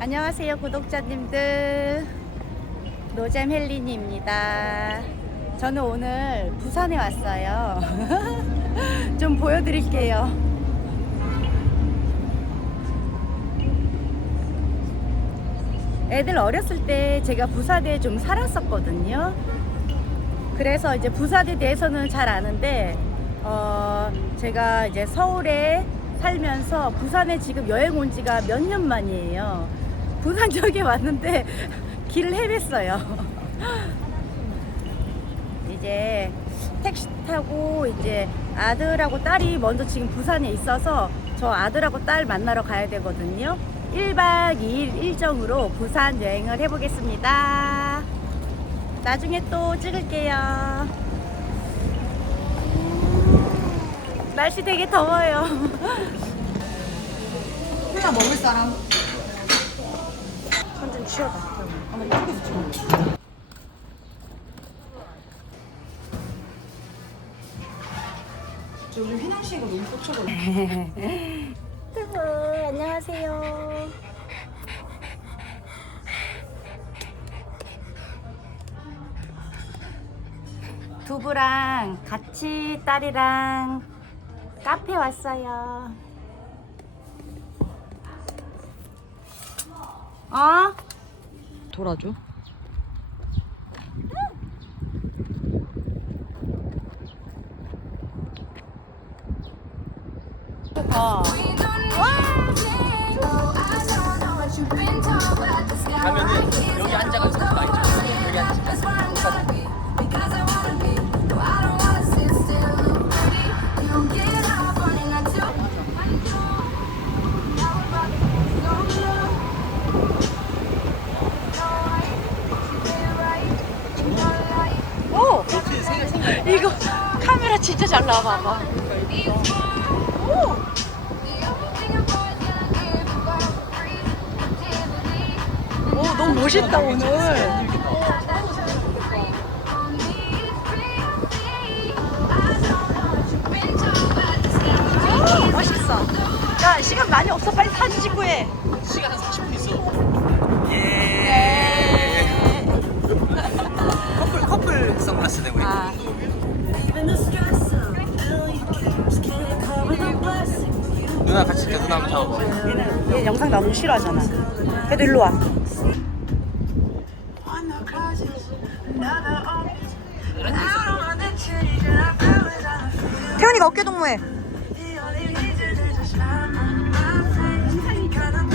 안녕하세요 구독자님들. 노잼 헬린입니다. 저는 오늘 부산에 왔어요. 좀 보여드릴게요. 애들 어렸을 때 제가 부산에 좀 살았었거든요. 그래서 이제 부산에 대해서는 잘 아는데 어 제가 이제 서울에 살면서 부산에 지금 여행 온 지가 몇 년 만이에요. 부산 쪽에 왔는데 길을 헤맸어요. 이제 택시 타고 이제 아들하고 딸이 먼저 지금 부산에 있어서 저 아들하고 딸 만나러 가야 되거든요. 1박 2일 일정으로 부산 여행을 해보겠습니다. 나중에 또 찍을게요. 날씨 되게 더워요. 콜라 먹을 사람? 취하다. 아마 이쪽에서 찍어. 저 요즘 휘낭 씨가 너무 꽂혀버려. 뜨거 안녕하세요. 두부랑 같이 딸이랑 카페 왔어요. 어? 돌아줘. 이거 카메라 진짜 잘 나와 봐봐. 오, 너무 멋있다 오늘. 오, 멋있어. 야 시간 많이 없어 빨리 사진 찍고 해. 시간 한 40분 있어. 예. 커플 커플 선글라스네 우리. 아. 누나 같이 찍자. 누나 한번 잡아봐. 얘는 얘 영상 너무 싫어하잖아. 그래도 일로 와. 태연이가 어깨 동무해.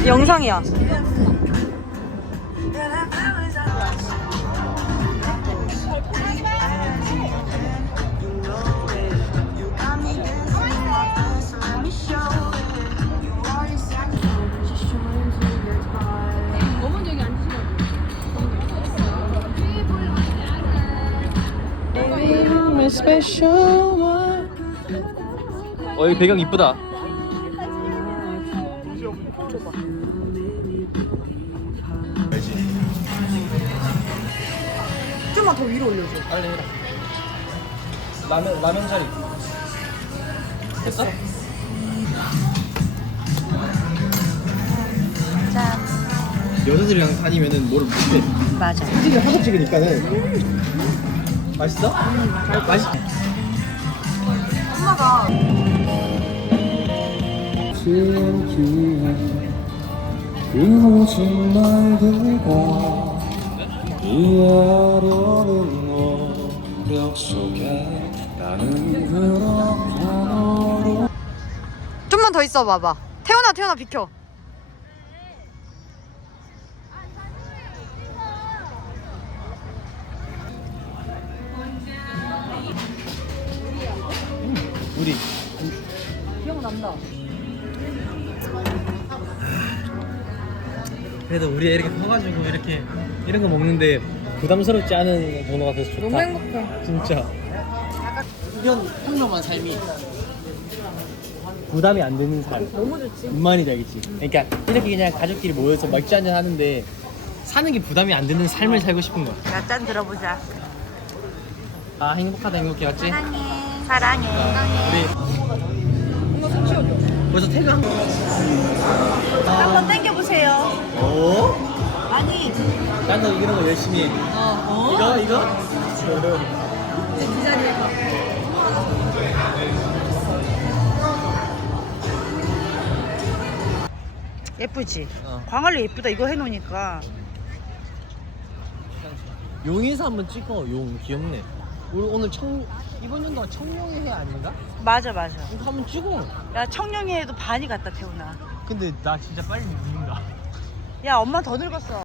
영상이야. 어 여기 배경 이쁘다. 좀만 더 위로 올려줘. 빨리 해라. 라면 라면 자리. 됐어? 짠. 여자들이랑 다니면은 뭐를 못해. 맞아. 사진을 하고 찍으니까는 맛있어? 맛있. 엄마가 좀만 더 있어 봐봐. 태연아 태연아 비켜. 기억난다. 그래도 우리 이렇게 커가지고 이렇게 이런 거 먹는데 부담스럽지 않은 번호가 돼서 좋다. 너무 행복해. 진짜. 이런 평범한 삶이 부담이 안 되는 삶. 너무 좋지. 뭔 말인지 알겠지? 그러니까 이렇게 그냥 가족끼리 모여서 맥주 한잔 하는데 사는 게 부담이 안 되는 삶을 살고 싶은 거야. 야, 짠 들어보자. 아 행복하다 행복해 맞지? 사랑해. 사랑해. 우리 벌써 퇴근 한. 한번 당겨보세요. 오 어? 아니 나도 이런 거 열심히 해. 어, 이거 이거? 이제 그 자리에 가. 예쁘지? 어. 광활리 예쁘다 이거 해놓으니까 용인사 한번 찍어. 용 귀엽네. 우리 오늘 청 이번 연도가 청룡의 해 아닌가? 맞아 맞아 이거 한번 찍어. 야 청룡이에도 반이 갔다 태우나 근데 나 진짜 빨리 늙는다. 야 엄마 더 늙었어